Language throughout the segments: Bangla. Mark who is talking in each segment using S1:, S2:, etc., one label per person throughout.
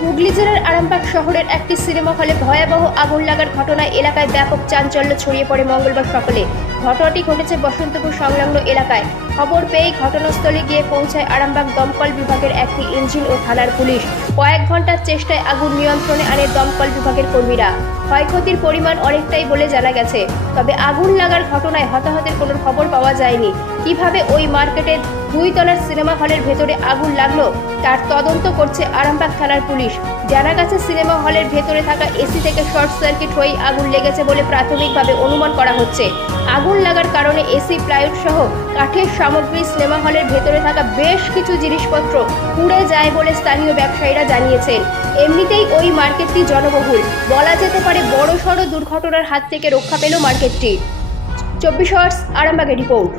S1: হুগলি জেলার আরামবাগ শহরের একটি সিনেমা হলে ভয়াবহ আগুন লাগার ঘটনায় এলাকায় ব্যাপক চাঞ্চল্য ছড়িয়ে পড়ে মঙ্গলবার সকালে। ঘটনাটি ঘটেছে বসন্তপুর সংলগ্ন এলাকায়। খবর পেয়েই ঘটনাস্থলে গিয়ে পৌঁছায় আরামবাগ দমকল বিভাগের একটি ইঞ্জিন ও থানার পুলিশ। কয়েক ঘণ্টার চেষ্টায় আগুন নিয়ন্ত্রণে আনে দমকল বিভাগের কর্মীরা। ক্ষয়ক্ষতির পরিমাণ অনেকটাই বলে জানা গেছে। তবে আগুন লাগার ঘটনায় হতাহতের কোনো খবর পাওয়া যায়নি। কীভাবে ওই মার্কেটের দুই তলার সিনেমা হলের ভেতরে আগুন লাগল, তার তদন্ত করছে আরামবাগ থানার পুলিশ। জানা গেছে, সিনেমা হলের ভেতরে থাকা এসি থেকে শর্ট সার্কিট হয়ে আগুন লেগেছে বলে প্রাথমিকভাবে অনুমান করা হচ্ছে। আগুন লাগার কারণে এসি প্লাইউড সহ কাঠের সামগ্রী সিনেমা হলের ভেতরে থাকা বেশ কিছু জিনিসপত্র পুড়ে যায় বলে স্থানীয় ব্যবসায়ীরা জানিয়েছেন। এমনিতেই ওই মার্কেটটি জনবহুল। বলা যেতে পারে বড় সড় দুর্ঘটনার হাত থেকে রক্ষা পেল মার্কেটটি। চব্বিশ আওয়ার্স আরামবাগের রিপোর্ট।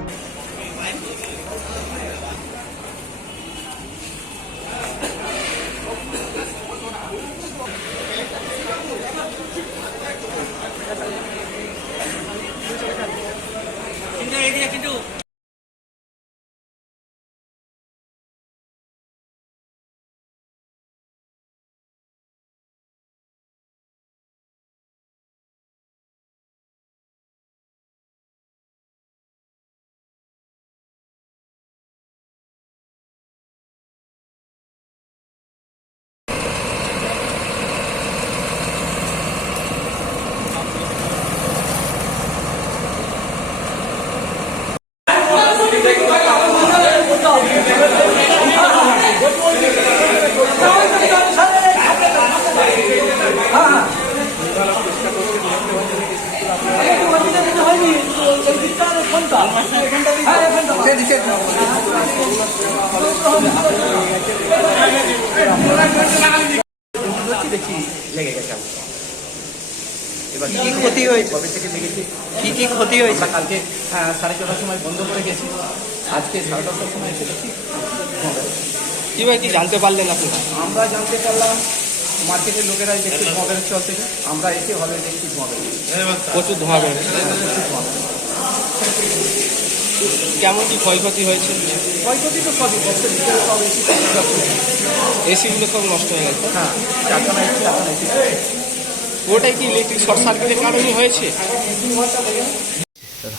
S2: দেখি লেগে গেছে এবার কি ক্ষতি হয়েছে? কবে থেকে লেগেছে কি কি ক্ষতি হয়েছে? কালকে আহ, সাড়ে ছটার সময় বন্ধ করে গেছি। আজকে সাড়ে দশটার সময় এসে দেখি
S3: কীভাবে কি জানতে পারলেন আপনি?
S2: আমরা জানতে পারলাম মার্কেটের লোকেরা দেখছি ধোঁয়া চলতে আমরা এসে হলে দেখছি ধোঁয়া বেরোচ্ছে।
S3: প্রচুর ধোঁয়া বেরোচ্ছে। কেমন কি ক্ষয়ক্ষতি হয়েছে?
S2: ক্ষয়ক্ষতি তো সবই বক্সের ভিতরে সব এসি
S3: এসিগুলো সব নষ্ট হয়ে গেছে?
S2: হ্যাঁ চারখানা এসি চারখানা এসি
S3: ওটাই কি ইলেকট্রিক শর্ট সার্কিটের কারণে হয়েছে?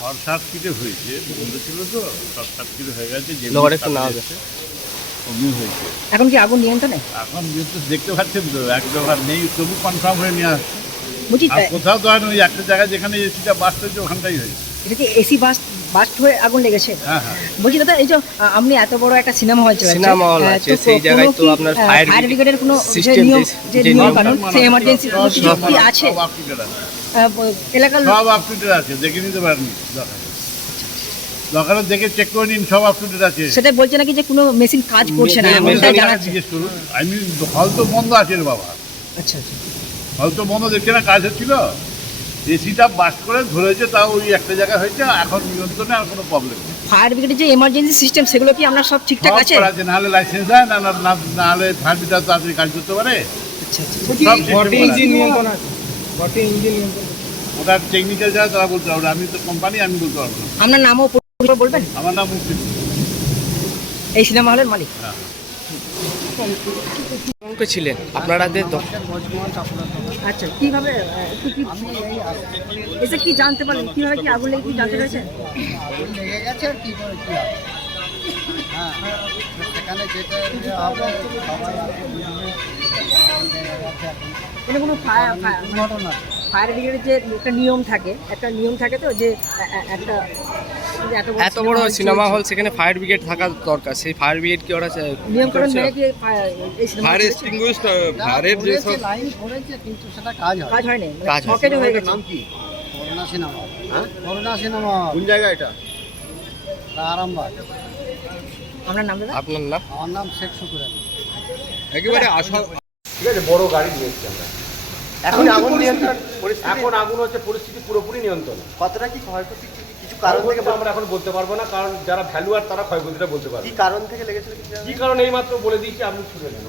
S4: শর্ট সার্কিটে হয়েছে বন্ধ ছিল তো শর্ট সার্কিট হয়ে গেছে যে
S3: লোহার একটু না হবে।
S4: অমনি হয়েছে।
S5: এখন কি আগুন নিয়ন্ত্রণে?
S4: এখন যেহেতু দেখতে পাচ্ছেন তো একদম আর নেই তবু কনফার্ম হয়ে নিয়ে আসছে
S5: বলছি
S4: কোথাও তো হয় না ওই একটা জায়গায় যেখানে এসিটা হয়েছে ওখানটাই হয়েছে।
S5: এটা কি এসি বাস বাস্ট হয়ে আগুন লেগেছে?
S4: হ্যাঁ হ্যাঁ।
S5: বলছি দাদা এই যে আপনি এত বড় একটা সিনেমা হল চলে
S3: সিনেমা হল আছে, সেই জায়গায় তো আপনার ফায়ার
S5: ফায়ার ব্রিগেডের কোনো নিয়ম
S3: যে-
S5: নিয়ম কানুন সেই এমার্জেন্সি কি আছে? এলাকার
S4: সব আপ টু ডেট আছে দেখে নিতে পারেন দরকার দেখে চেক করে নিন সব আপ টু ডেট আছে।
S5: সেটা বলছে নাকি যে কোনো মেশিন কাজ করছে না এমনটাই জানাচ্ছে
S4: আমি হল তো বন্ধ আছে রে বাবা।
S5: আচ্ছা আচ্ছা।
S4: হল তো বন্ধ দেখছে না কাজ হচ্ছিল? এসিটা বাস্ট করে ধরেছে তাও ওই একটা জায়গায় হয়েছে এখন নিয়ন্ত্রণে আর কোনো প্রবলেম নেই।
S5: ফায়ার ব্রিগেডের যে এমার্জেন্সি সিস্টেম সেগুলো কি আপনার সব ঠিকঠাক আছে?
S4: করা আছে নাহলে লাইসেন্স হয় না না নাহলে ফায়ার বিটার তাড়াতাড়ি কাজ করতে পারে।
S5: আচ্ছা আচ্ছা।
S3: নিয়ন্ত্রণ
S4: ওটা টেকনিক্যাল যারা তারা বলতে পারবে আমি তো কোম্পানি আমি বলতে পারব
S5: আপনার নামও বলবেন?
S4: আমার নাম
S5: এই সিনেমা হলের মালিক?
S3: অঙ্ক ছিলেন? আপনারা
S5: আচ্ছা কীভাবে আহ, একটু কি এসে কি জানতে পারলেন? কীভাবে কি আগুন লেগে কি জানতে পেরেছেন?
S6: লেগে গেছে আর কি করে কি হ্যাঁ সেখানে হবে সবাই।
S5: কোনো কোনো ফায়ার
S6: দুর্ঘটনা।
S5: ফায়ার ব্রিগেডের যে একটা নিয়ম থাকে একটা নিয়ম থাকে তো যে একটা
S3: এত বড় সিনেমা হল সেখানে ফায়ার ব্রিগেড থাকা দরকার। সেই ফায়ার ব্রিগেড কি ওরা চা-
S5: নিয়ম কানুন
S3: করছে?
S5: কি ফায়ার- এই সিনেমা
S3: ফায়ার
S5: চলেছে?
S3: এক্সটিংগুইশ ফায়ারের যে সব
S6: লাইন করেছে কিন্তু সেটা কাজ হয়।
S5: কাজ হয়নি
S3: কাজ হয়নি।
S5: পকেটে হয়ে গেছে।
S6: করোনা সিনেমা হ্যাঁ? করোনা সিনেমা
S2: কোন জায়গা এটা?
S6: আরামবাগ।
S5: আপনার নাম দাদা?
S3: আপনার নাম?
S6: আমার নাম শেখ শুকুর আলী।
S3: একেবারে আসল
S2: ঠিক আছে বড় গাড়ি নিয়ে এসছি আমরা। এখন আগুন নিয়ন্ত্রণ এখন আগুন হচ্ছে পরিস্থিতি পুরোপুরি নিয়ন্ত্রণ।
S6: কতটা কি ক্ষয়ক্ষতি? কিছু
S2: কারণ থেকে আমরা এখন বলতে পারব না কারণ যারা ভ্যালু আর তারা ক্ষয়ক্ষতিটা বলতে পারবে
S6: কি কারণ থেকে লেগেছিল
S2: কি কারণ এই মাত্র বলে দিয়েছি আপনি শুনে নেন।